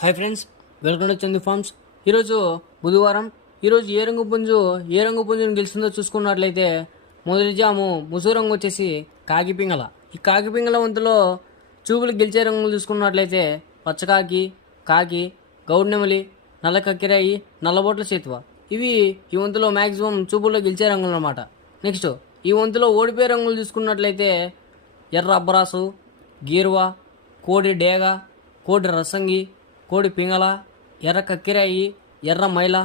Hi friends, welcome to Chandu farms. ఈరోజు బుధవారం. ఈరోజు ఏ రంగు పుంజును గెలుస్తుందో చూసుకున్నట్లయితే మొదటి జాము ముసుగు రంగు వచ్చేసి కాకిపింగళ. ఈ కాకిపింగళ వంతులో చూపులు గెలిచే రంగులు చూసుకున్నట్లయితే పచ్చకాకి, కాకి, గౌడ్నెమలి, నల్ల కక్కిరాయి, నల్లబొట్ల చేతువ. ఇవి ఈ వంతులో మ్యాక్సిమం చూపుల్లో గెలిచే రంగులు అన్నమాట. నెక్స్ట్ ఈ వంతులో ఓడిపోయే రంగులు చూసుకున్నట్లయితే ఎర్ర అబ్బరాసు, గీరువ, కోడి డేగ, కోడి రసంగి, కోడి పింగళ, ఎర్ర కక్కిరాయి, ఎర్ర మైల,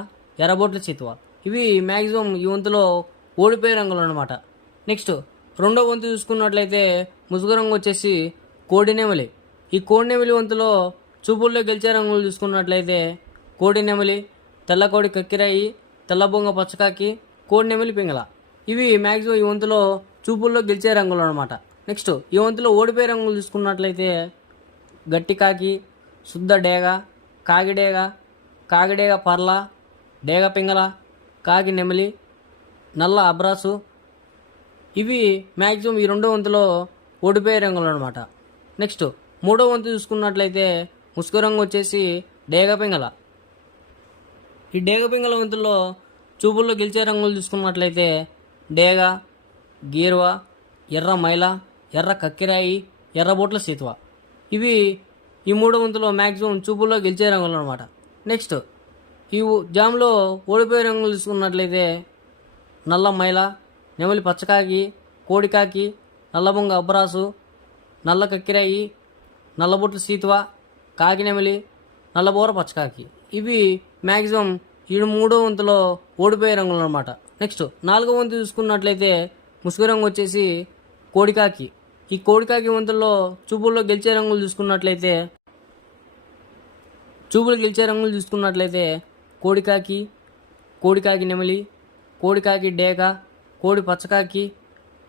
ఎర్రబొట్ల చిత్వ. ఇవి మ్యాక్సిమం ఈ వంతులో ఓడిపోయే రంగులు అనమాట. నెక్స్ట్ రెండో వంతు చూసుకున్నట్లయితే ముసుగు రంగు వచ్చేసి కోడినెమలి. ఈ కోడినెమలి వంతులో చూపుల్లో గెలిచే రంగులు చూసుకున్నట్లయితే కోడినెమలి, తెల్లకోడి కక్కిరాయి, తెల్లబొంగ పచ్చకాకి, కోడినెమలి పింగళ. ఇవి మ్యాక్సిమం ఈ వంతులో చూపుల్లో గెలిచే రంగులు అనమాట. నెక్స్ట్ ఈ వంతులో ఓడిపోయే రంగులు చూసుకున్నట్లయితే గట్టికాకి, శుద్ధ డేగ, కాగిడేగ పర్ల, డేగ పింగళ, కాకి నెమలి, నల్ల అబ్రాసు. ఇవి మ్యాక్సిమం ఈ రెండో వంతులో ఓడిపోయే రంగులు అనమాట. నెక్స్ట్ మూడో వంతు చూసుకున్నట్లయితే ముసుగు రంగు వచ్చేసి డేగ పింగళ. ఈ డేగ పింగళ వంతుల్లో చూపుల్లో గెలిచే రంగులు చూసుకున్నట్లయితే డేగ, గీర్వ, ఎర్ర మైల, ఎర్ర కక్కిరాయి, ఎర్రబొట్ల సీతువ. ఇవి ఈ మూడో వంతులో మ్యాక్సిమం చూపుల్లో గెలిచే రంగులు అనమాట. నెక్స్ట్ ఈ జామ్లో ఓడిపోయే రంగులు చూసుకున్నట్లయితే నల్ల మైల, నెమలి పచ్చకాకి, కోడికాకి, నల్లబొంగ అబ్బరాసు, నల్ల కక్కిరాయి, నల్లబొట్ల సీతువ, కాకి నెమలి, నల్లబోర పచ్చకాకి. ఇవి మ్యాక్సిమం ఈ మూడో వంతులో ఓడిపోయే రంగులు అనమాట. నెక్స్ట్ నాలుగో వంతు చూసుకున్నట్లయితే ముసుగు రంగు వచ్చేసి కోడికాకి. ఈ కోడికాకి వంతుల్లో చూపుల్లో గెలిచే రంగులు చూసుకున్నట్లయితే కోడికాకి నెమలి, కోడికాకి డేగ, కోడి పచ్చకాకి,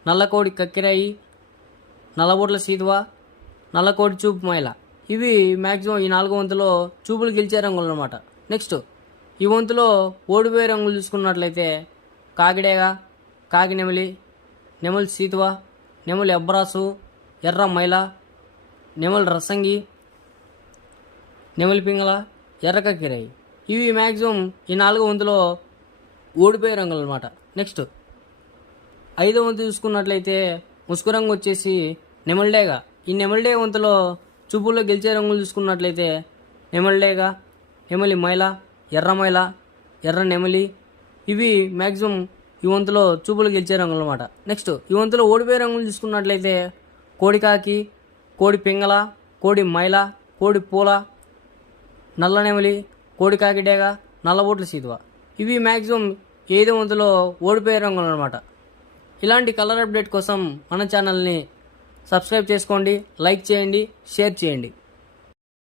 నల్లకోడి కక్కిరాయి, నల్లబొట్ల సీతువ, నల్లకోడి చూపు మైల. ఇవి మ్యాక్సిమం ఈ నాలుగో వంతులో చూపులు గెలిచే రంగులు అనమాట. నెక్స్ట్ ఈ వంతులో ఓడిపోయే రంగులు చూసుకున్నట్లయితే కాకిడేగ, కాకి నెమలి, నెమలి సీతువ, నెమలి అబ్బరాసు, ఎర్ర మైల, నెమలి రసంగి, నెమలి పింగళ, ఎర్ర కక్కిరాయి. ఇవి మ్యాక్సిమం ఈ నాలుగో వంతులో ఓడిపోయే రంగులు అనమాట. నెక్స్ట్ ఐదో వంతు చూసుకున్నట్లయితే ముసుగు రంగు వచ్చేసి నెమలిడేగ. ఈ నెమలిడేగ వంతులో చూపుల్లో గెలిచే రంగులు చూసుకున్నట్లయితే నెమలిడేగ, నెమలి మైల, ఎర్ర మైల, ఎర్ర నెమలి. ఇవి మ్యాక్సిమం ఈ వంతులో చూపులు గెలిచే రంగులు అనమాట. నెక్స్ట్ ఈ వంతులో ఓడిపోయే రంగులు చూసుకున్నట్లయితే కోడికాకి, కోడి పింగళ, కోడి మైల, కోడి పూల, నల్ల నెమలి, కోడికాకి డేగ, నల్లబొట్ల సీతువ. ఇవి మ్యాక్సిమం ఏదో వంతులో ఓడిపోయే రంగులు అనమాట. ఇలాంటి కలర్ అప్డేట్ కోసం మన ఛానల్ని సబ్స్క్రైబ్ చేసుకోండి, లైక్ చేయండి, షేర్ చేయండి.